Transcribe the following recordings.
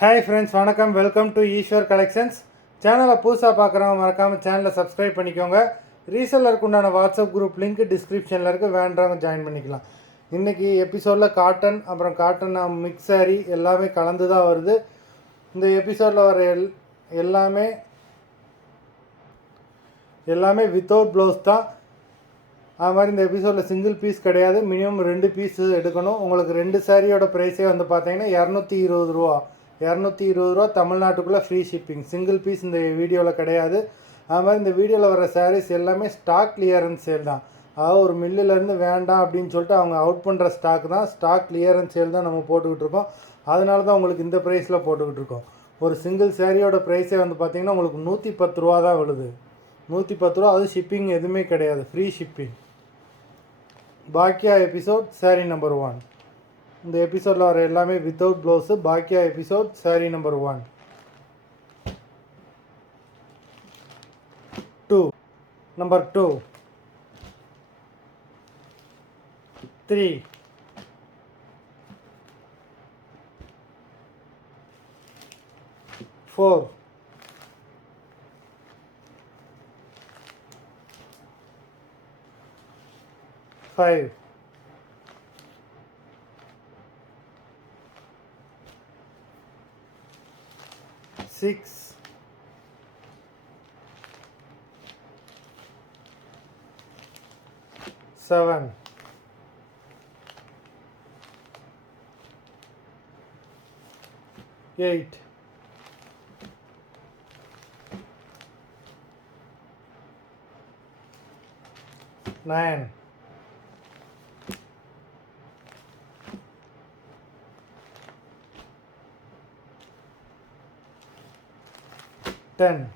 Hi friends, வணக்கம். Welcome to Eswar collections. சேனலை புதுசாக பார்க்குறவங்க மறக்காமல் சேனலை சப்ஸ்கிரைப் பண்ணிக்கோங்க. ரீசெல்லருக்கு உண்டான வாட்ஸ்அப் குரூப் லிங்க் டிஸ்கிரிப்ஷனில் இருக்குது, வேண்டவங்க ஜாயின் பண்ணிக்கலாம். இன்றைக்கி எபிசோடில் காட்டன் அப்புறம் காட்டன் மிக்ஸ் சாரி எல்லாமே கலந்து தான் வருது. இந்த எபிசோடில் வர எல்லாமே வித்தவுட் ப்ளவுஸ் தான். அது மாதிரி இந்த எபிசோடில் சிங்கிள் பீஸ் கிடையாது, மினிமம் 2 பீஸ் எடுக்கணும். உங்களுக்கு 2 சாரியோட ப்ரைஸே வந்து பார்த்தீங்கன்னா 220 ரூபா. 220 ரூபா தமிழ்நாட்டுக்குள்ளே ஃப்ரீ ஷிப்பிங். சிங்கிள் பீஸ் இந்த வீடியோவில் கிடையாது. அது மாதிரி இந்த வீடியோவில் வர சாரீஸ் எல்லாமே ஸ்டாக் கிளியரன்ஸ் சேல் தான். அதாவது ஒரு மில்லுலேருந்து வேண்டாம் அப்படின்னு சொல்லிட்டு அவங்க அவுட் பண்ணுற ஸ்டாக் தான். ஸ்டாக் கிளியரன்ஸ் சேல் தான் நம்ம போட்டுக்கிட்டு இருக்கோம். அதனால தான் உங்களுக்கு இந்த ப்ரைஸில் போட்டுக்கிட்டு இருக்கோம். ஒரு சிங்கிள் சாரியோட ப்ரைஸே வந்து பார்த்திங்கன்னா உங்களுக்கு 110 ரூபா தான் விழுது. 110 ரூபா, அது ஷிப்பிங் எதுவுமே கிடையாது, ஃப்ரீ ஷிப்பிங். பாக்கியா எபிசோட் சாரீ நம்பர் 1. இந்த எபிசோடில் வர எல்லாமே வித்தவுட் ப்ளவுஸு. பாக்கியா எபிசோட் சாரீ நம்பர் 1. 2 நம்பர் 2 3 4 5 6 7 8 9 10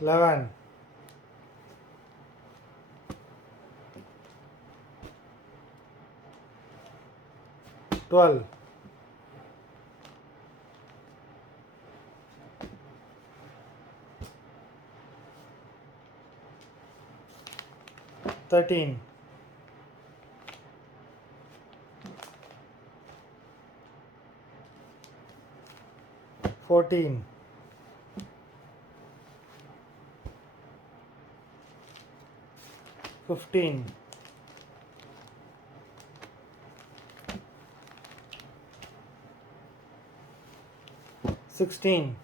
11 12 13 14 15 16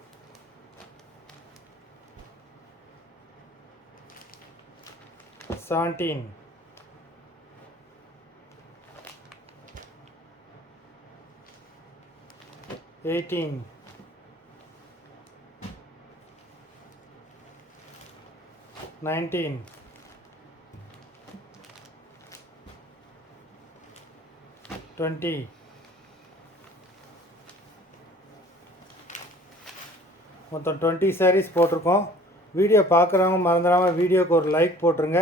17 18 19 20 மொத்தம் 20 சாரீஸ் போட்டிருக்கோம். வீடியோ பார்க்குறவங்க மறந்துடாமல் வீடியோக்கு ஒரு லைக் போட்டுருங்க.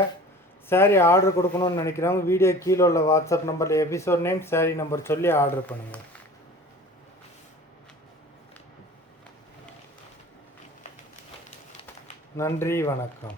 சாரீ ஆர்டர் கொடுக்கணும்னு நினைக்கிறவங்க வீடியோ கீழே உள்ள வாட்ஸ்அப் நம்பரில் எபிசோட் நேம் சாரீ நம்பர் சொல்லி ஆர்டர் பண்ணுங்கள். நன்றி, வணக்கம்.